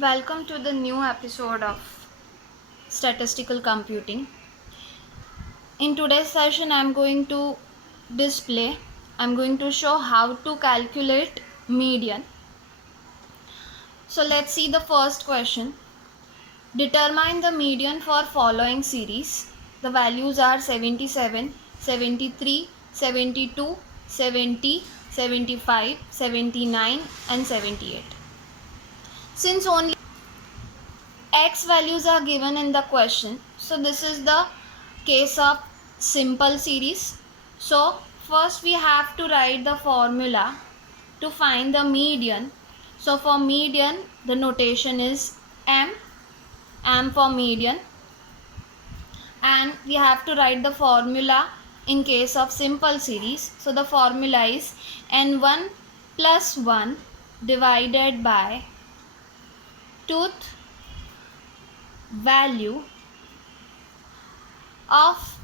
Welcome to the new episode of Statistical Computing. In today's session, I'm going to show how to calculate median. So let's see the first question. Determine the median for following series. The values are 77, 73, 72, 70, 75, 79 and 78. Since only x values are given in the question, so this is the case of simple series. So first we have to write the formula to find the median. So for median the notation is m for median, and we have to write the formula in case of simple series. So the formula is n1 plus 1 divided by tooth value of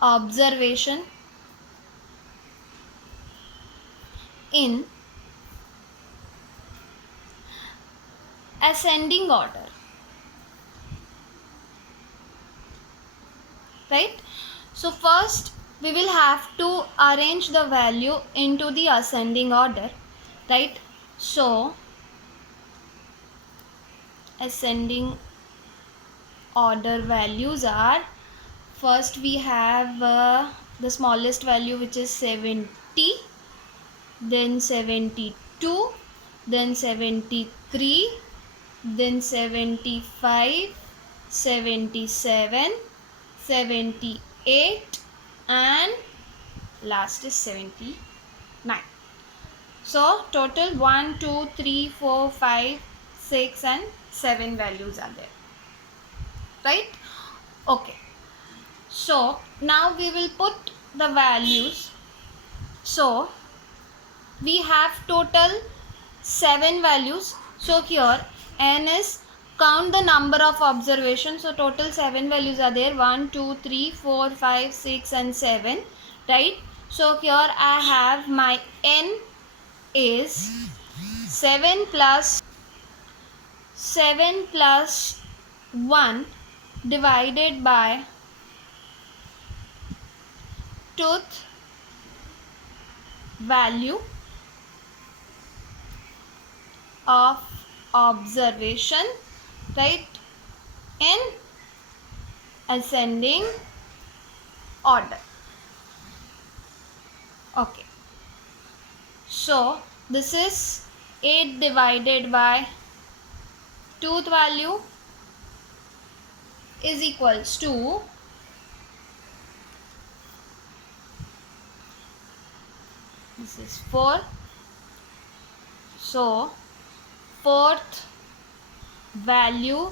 observation in ascending order, right? So first we will have to arrange the value into the ascending order, right? So ascending order values are, first we have the smallest value, which is 70, then 72, then 73, then 75, 77, 78 and last is 79. So total 1, 2, 3, 4, 5, 6 and 7 values are there, right? Okay, so now we will put the values. So we have total 7 values. So here n is count the number of observations. So total 7 values are there, 1, 2, 3, 4, 5, 6 and 7, right? So here I have my n is 7 plus 1 divided by tooth value of observation, right, in ascending order. Okay, so this is 8 divided by tooth value is equals to this is 4. So fourth value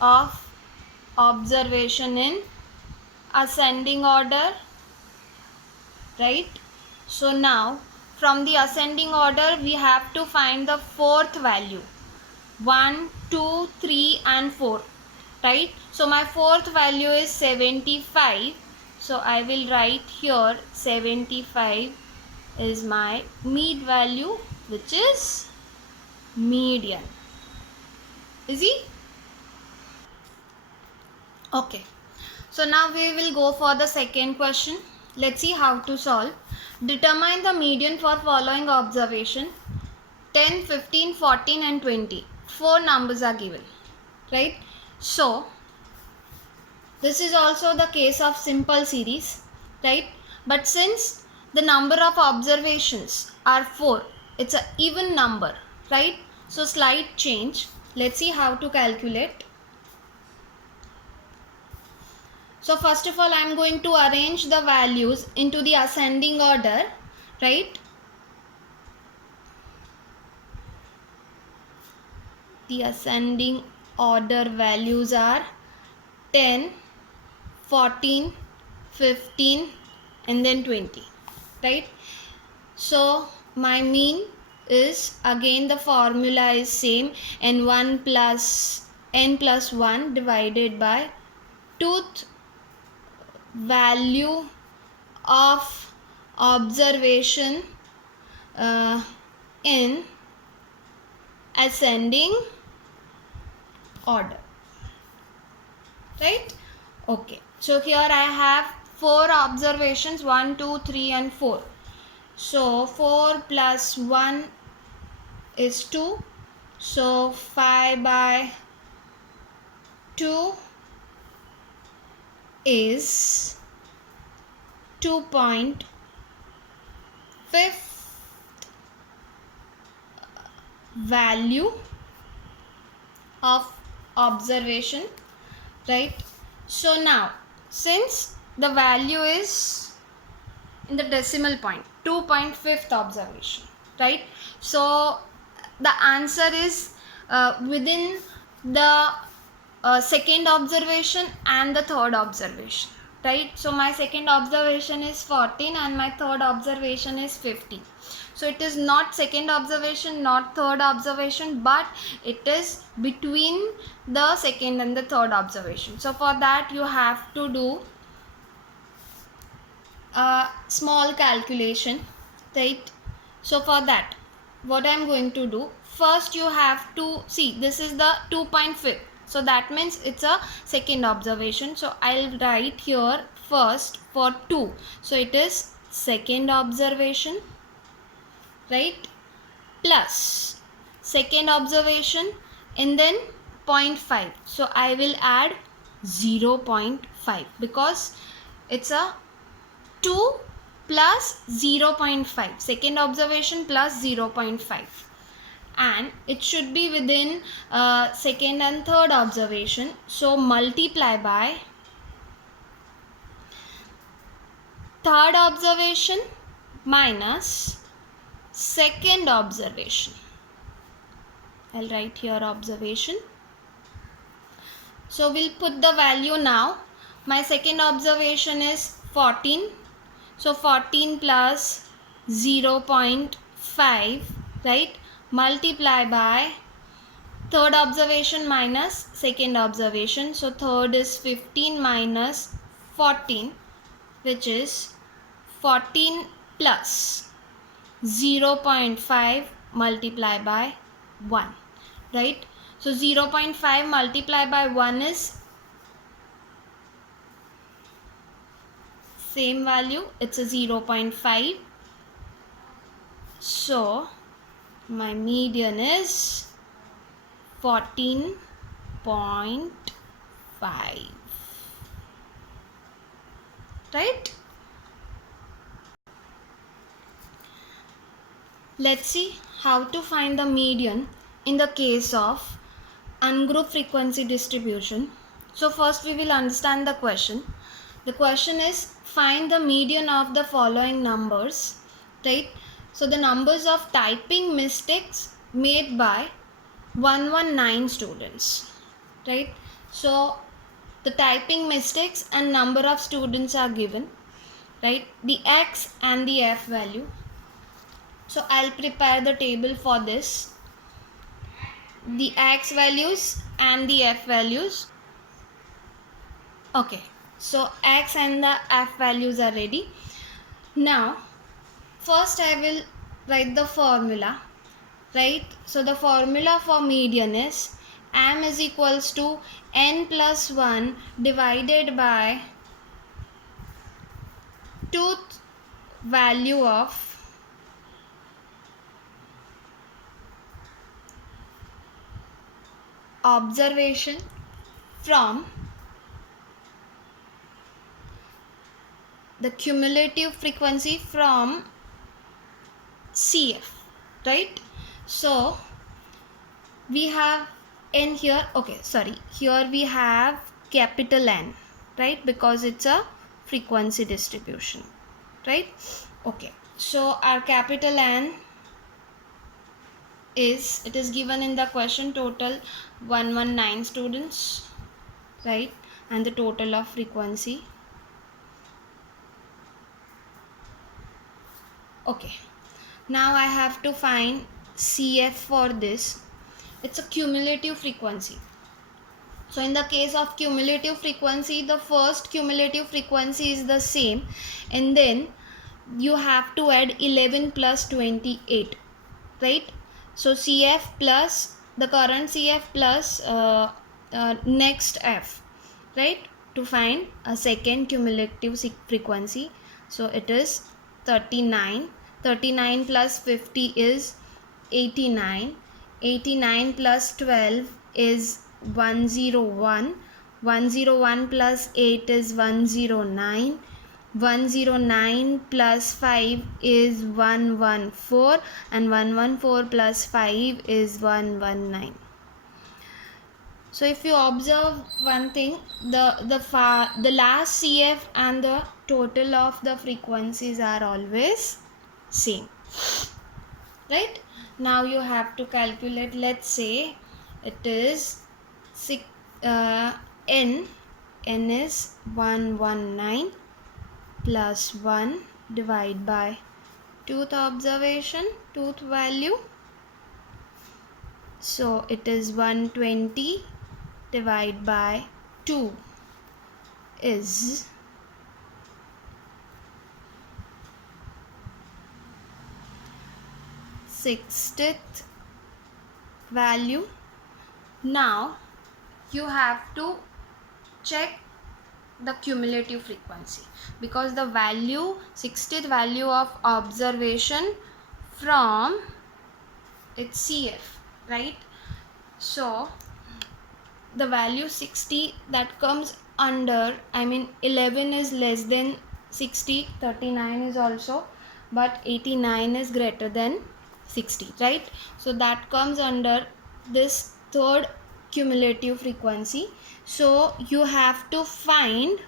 of observation in ascending order, right? So now from the ascending order we have to find the fourth value, 1, 2, 3 and 4, right? So my fourth value is 75. So I will write here 75 is my mid value, which is median. Easy? Okay, so now we will go for the second question. Let's see how to solve. Determine the median for following observation. 10, 15, 14 and 20. 4 numbers are given, right? So this is also the case of simple series, right? But since the number of observations are 4, it's an even number, right? So slight change. Let's see how to calculate. So first of all, I am going to arrange the values into the ascending order, right? The ascending order values are 10, 14, 15 and then 20, right? So my mean is, again the formula is same, n1 plus n plus 1 divided by tooth value of observation in ascending order, right? Okay, so here I have 4 observations, 1, 2, 3 and 4. So 4 plus 1 is 2, so 5 by 2 is 2.5 value of observation, right? So now since the value is in the decimal point, 2.5th observation, right? So the answer is within the second observation and the third observation, right? So my second observation is 14 and my third observation is 15. So it is not second observation, not third observation, but it is between the second and the third observation. So for that you have to do a small calculation, right? So for that, what I am going to do, first you have to see this is the 2.5, so that means it's a second observation. So I'll write here first for 2, so it is second observation, right, plus second observation and then 0.5. So I will add 0.5 because it's a 2 plus 0.5, second observation plus 0.5, and it should be within second and third observation. So multiply by third observation minus second observation. I'll write here observation. So we'll put the value now. My second observation is 14. So 14 plus 0.5, right, multiply by third observation minus second observation. So third is 15 minus 14, which is 14 plus 0.5 multiply by 1, right? So 0.5 multiply by 1 is same value, it's a 0.5. So my median is 14.5, right? Let's see how to find the median in the case of ungrouped frequency distribution. So first we will understand the question. The question is find the median of the following numbers, right? So the numbers of typing mistakes made by 119 students, right? So the typing mistakes and number of students are given, right? The X and the F value. So I'll prepare the table for this. The X values and the F values. Okay, so X and the F values are ready. Now first I will write the formula, right? So the formula for median is m is equals to n plus 1 divided by tooth value of observation from the cumulative frequency from CF, right? So we have n here, okay, sorry, here we have capital N, right, because it's a frequency distribution, right? Okay, so our capital N is, it is given in the question, total 119 students, right, and the total of frequency. Okay, now I have to find CF for this. It's a cumulative frequency. So in the case of cumulative frequency, the first cumulative frequency is the same, and then you have to add 11 plus 28, right? So CF plus the current CF plus next F, right, to find a second cumulative frequency. So it is 39. 39 plus 50 is 89. 89 plus 12 is 101. 101 plus 8 is 109. 109 plus 5 is 114, and 114 plus 5 is 119. So if you observe one thing, the last CF and the total of the frequencies are always same, right? Now you have to calculate. Let's say it is n is 119 plus 1 divided by tooth observation, tooth value. So it is 120 divided by 2 is 60th value. Now you have to check the cumulative frequency, because the value 60th value of observation from its CF, right? So the value 60 that comes under, 11 is less than 60, 39 is also, but 89 is greater than 60, right? So that comes under this third cumulative frequency. So you have to find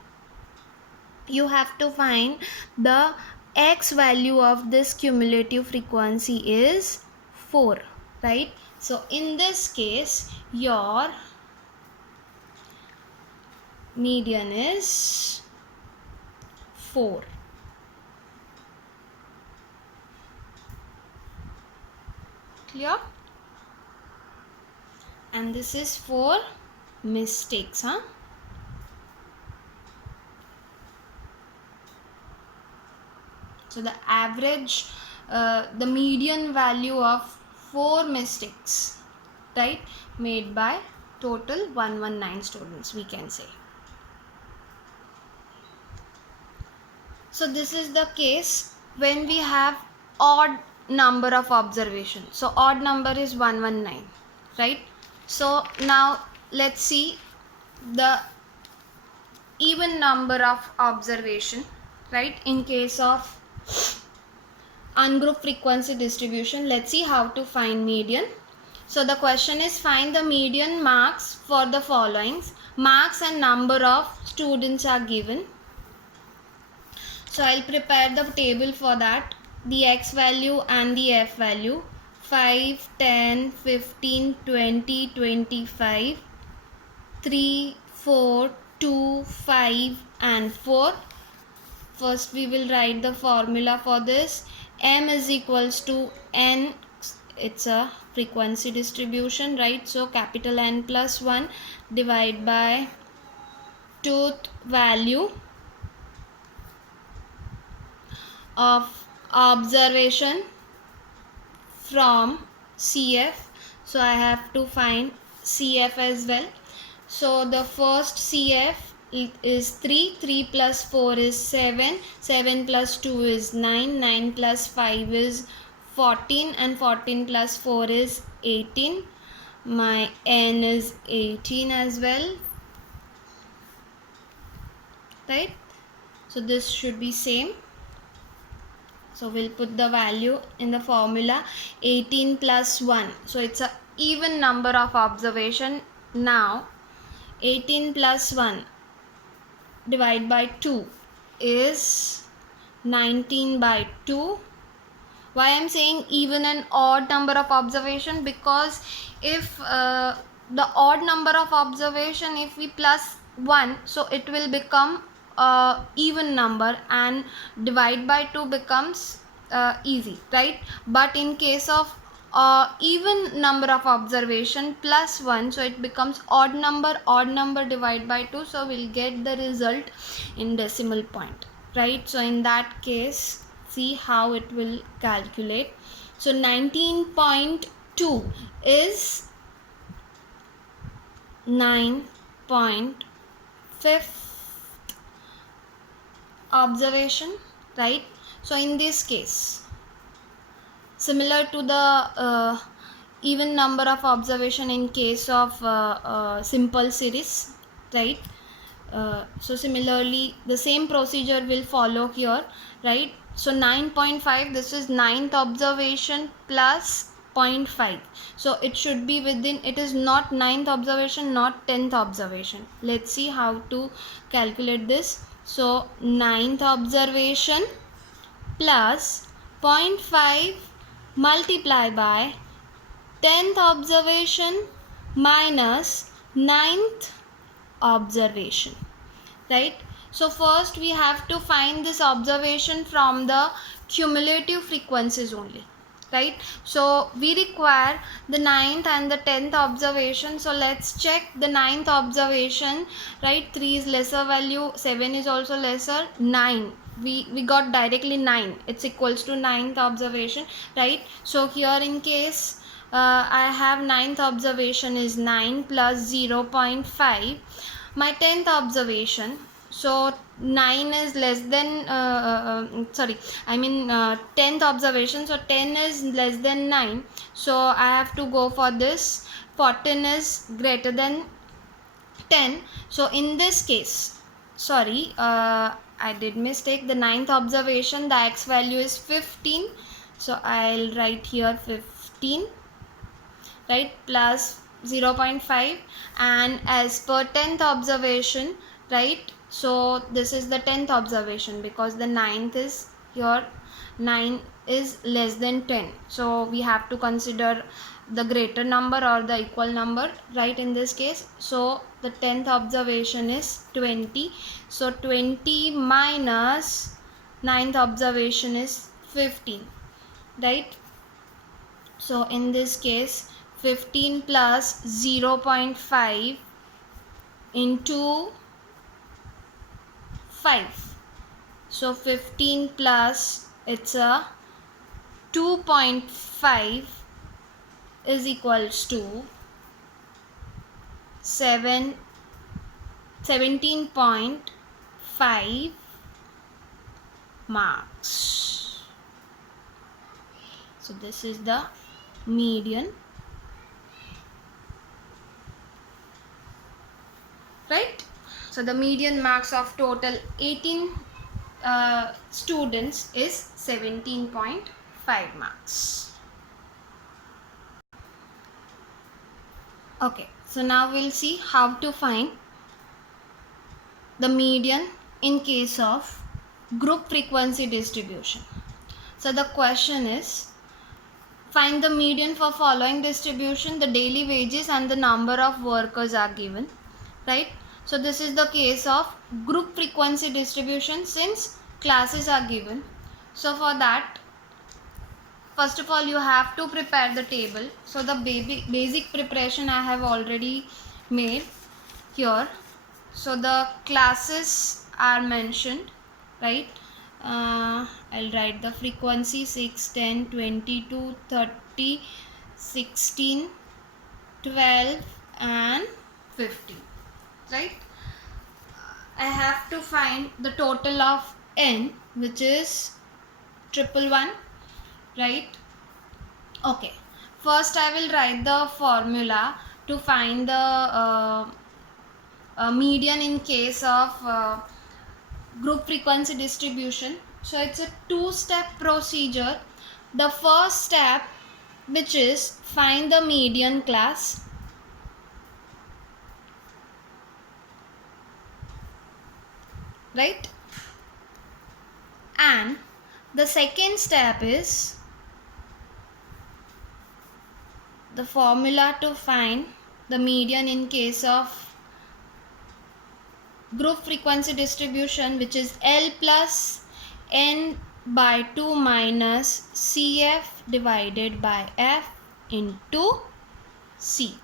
the x value of this cumulative frequency is 4, right? So in this case your median is 4. Clear? And this is for mistakes, So the average, the median value of 4 mistakes, right, made by total 119 students, we can say. So this is the case when we have odd number of observation. So odd number is 119, right? So now let's see the even number of observation, right? In case of ungrouped frequency distribution, let's see how to find median. So the question is, find the median marks for the following. Marks and number of students are given. So I'll prepare the table for that. The x value and the f value. 5, 10, 15, 20, 25, 3, 4, 2, 5 and 4. First we will write the formula for this. M is equals to n, it's a frequency distribution, right? So capital N plus 1 divided by tooth value of observation from CF. So I have to find CF as well. So the first CF is 3, 3 plus 4 is 7, 7 plus 2 is 9, 9 plus 5 is 14 and 14 plus 4 is 18. My N is 18 as well, right? So this should be same. So we'll put the value in the formula. 18 plus 1. So it's a even number of observation. Now 18 plus 1 divided by 2 is 19 by 2. Why I'm saying even an odd number of observation? Because if the odd number of observation, if we plus 1, so it will become even number, and divide by 2 becomes easy, right? But in case of even number of observation plus 1, so it becomes odd number divide by 2, so we'll get the result in decimal point, right? So in that case, see how it will calculate. So 19.2 2 is 9.5 observation, right? So in this case, similar to the even number of observation in case of simple series, right? So similarly the same procedure will follow here, right? So 9.5, this is ninth observation plus 0.5, so it should be within, it is not ninth observation, not 10th observation. Let's see how to calculate this. So ninth observation plus 0.5 multiply by 10th observation minus ninth observation, right? So first we have to find this observation from the cumulative frequencies only, right? So we require the ninth and the 10th observation. So let's check the ninth observation, right? 3 is lesser value, 7 is also lesser, 9, we got directly 9, it's equals to ninth observation, right? So here in case I have ninth observation is 9 plus 0.5, my 10th observation, so 9 is less than 10th observation, so 10 is less than 9, so I have to go for this. 14 is greater than 10, so in this case, I did mistake, the ninth observation, the x value is 15, so I'll write here 15, right, plus 0.5, and as per 10th observation, right, so this is the 10th observation because the ninth is here, 9 is less than 10, so we have to consider the greater number or the equal number, right, in this case. So the 10th observation is 20, so 20 minus ninth observation is 15, right? So in this case 15 plus 0.5 into 5, so 15 plus it's a 2.5 is equals to 17.5 marks. So this is the median, right? So the median marks of total 18 students is 17.5 marks. Okay, so now we'll see how to find the median in case of group frequency distribution. So the question is, find the median for following distribution, the daily wages and the number of workers are given, right? So this is the case of group frequency distribution since classes are given. So for that, first of all you have to prepare the table. So the basic preparation I have already made here. So the classes are mentioned, right? I'll write the frequency 6, 10, 22, 30, 16, 12 and 15, right? I have to find the total of n, which is 111, right? Okay, first I will write the formula to find the median in case of group frequency distribution. So it's a two-step procedure. The first step, which is find the median class, right? And the second step is the formula to find the median in case of group frequency distribution, which is L plus N by 2 minus CF divided by F into C,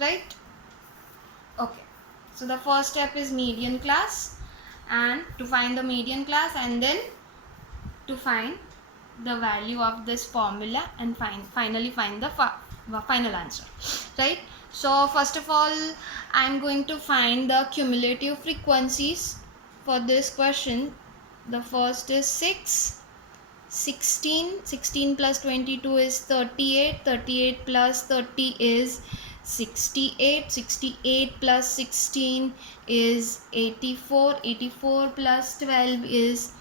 right? Okay, so the first step is median class, and to find the median class and then to find the value of this formula and finally find the final answer, right? So first of all, I'm going to find the cumulative frequencies for this question. The first is 6, 16, 16 plus 22 is 38, 38 plus 30 is 68, 68 plus 16 is 84, 84 plus 12 is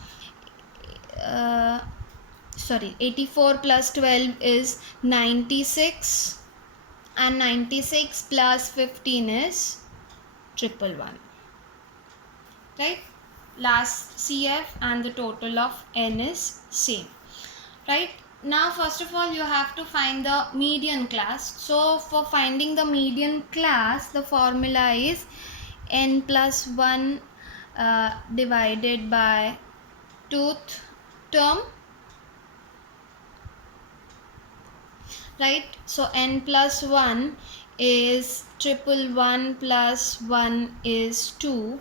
84 plus 12 is 96, and 96 plus 15 is 111, right? Last CF and the total of n is same, right? Now first of all you have to find the median class. So for finding the median class, the formula is n plus 1 divided by tooth term, right? So n plus 1 is 111 plus 1 is 2,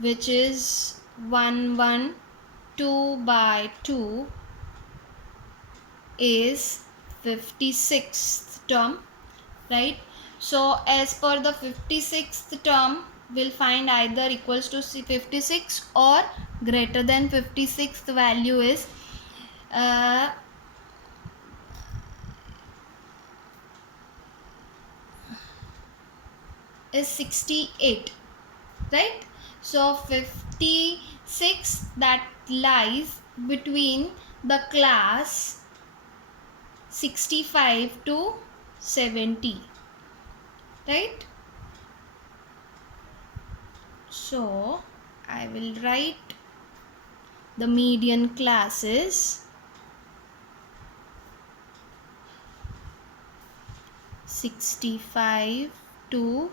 which is 112 by 2 is 56th term, right? So as per the 56th term, we'll find either equals to 56 or greater than 56th value is 68, right? So 56 that lies between the class 65 to 70, right? So I will write the median class is 65 to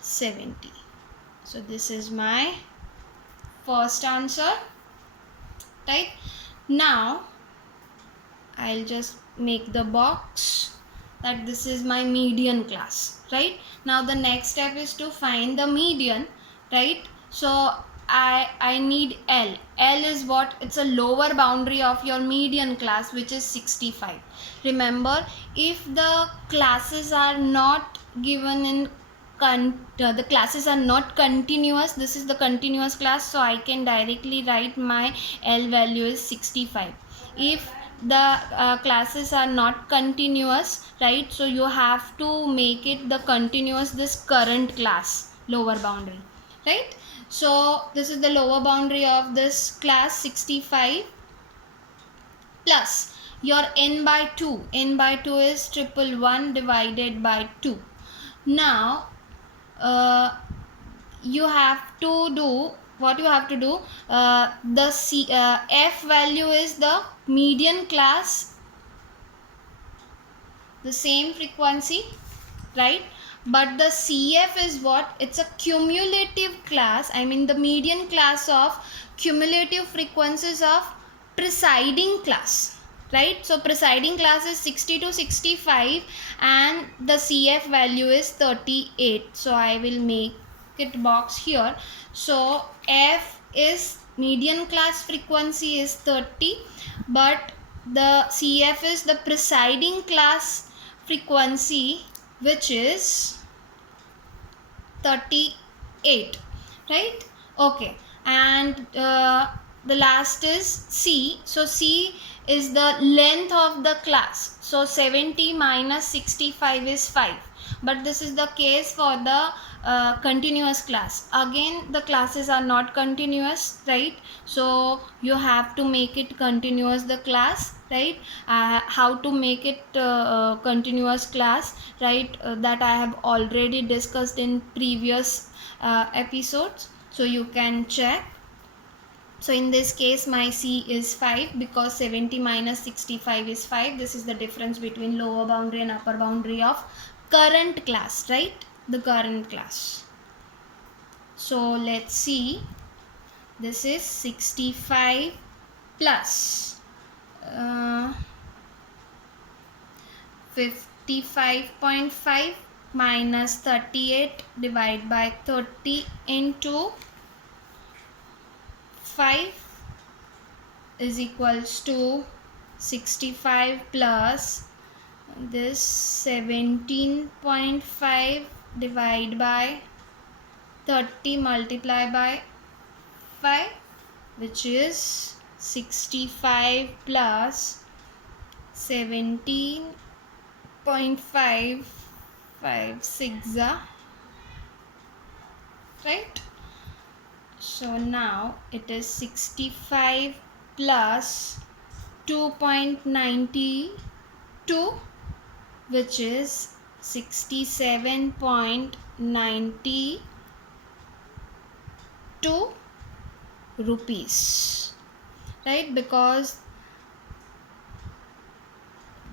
70. So this is my first answer, right? Now I'll just make the box that this is my median class, right? Now the next step is to find the median, right? So I need L. L is what? It's a lower boundary of your median class, which is 65. Remember, if the classes are not given in the classes are not continuous, this is the continuous class, so I can directly write my L value is 65. If the classes are not continuous, right, so you have to make it the continuous, this current class lower boundary, right? So this is the lower boundary of this class 65 plus your n by 2. N by 2 is 111 divided by 2. Now you have to do what you have to do. The F value is the median class, the same frequency, right? But the CF is what? It's a cumulative class, I mean the median class of cumulative frequencies of preceding class, right? So preceding class is 60 to 65 and the CF value is 38. So I will make it box here. So F is median class frequency is 30, but the CF is the preceding class frequency, which is 38, right? Okay, and the last is C. So C is the length of the class. So 70 minus 65 is 5, but this is the case for the continuous class. Again, the classes are not continuous, right? So you have to make it continuous, the class, right? How to make it continuous class, right? That I have already discussed in previous episodes, so you can check. So in this case my C is 5 because 70 minus 65 is 5. This is the difference between lower boundary and upper boundary of current class, right? The current class. So let's see. This is 65 plus 55.5 minus 38 divided by 30 into 5 is equals to 65 plus this 17.5 divided by 30 multiply by 5, which is 65 plus 17.5, 5 6 right. So now it is 65 plus 2.92, which is 67.92 rupees, right? Because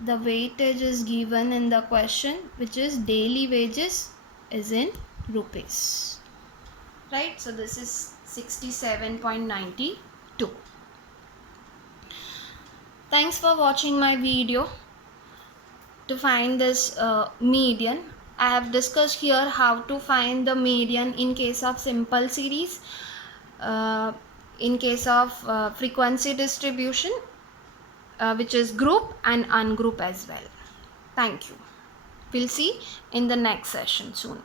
the weightage is given in the question, which is daily wages is in rupees, right? So this is 67.92. Thanks for watching my video. To find this median, I have discussed here how to find the median in case of simple series, in case of frequency distribution, which is group and ungroup as well. Thank you. We'll see in the next session soon.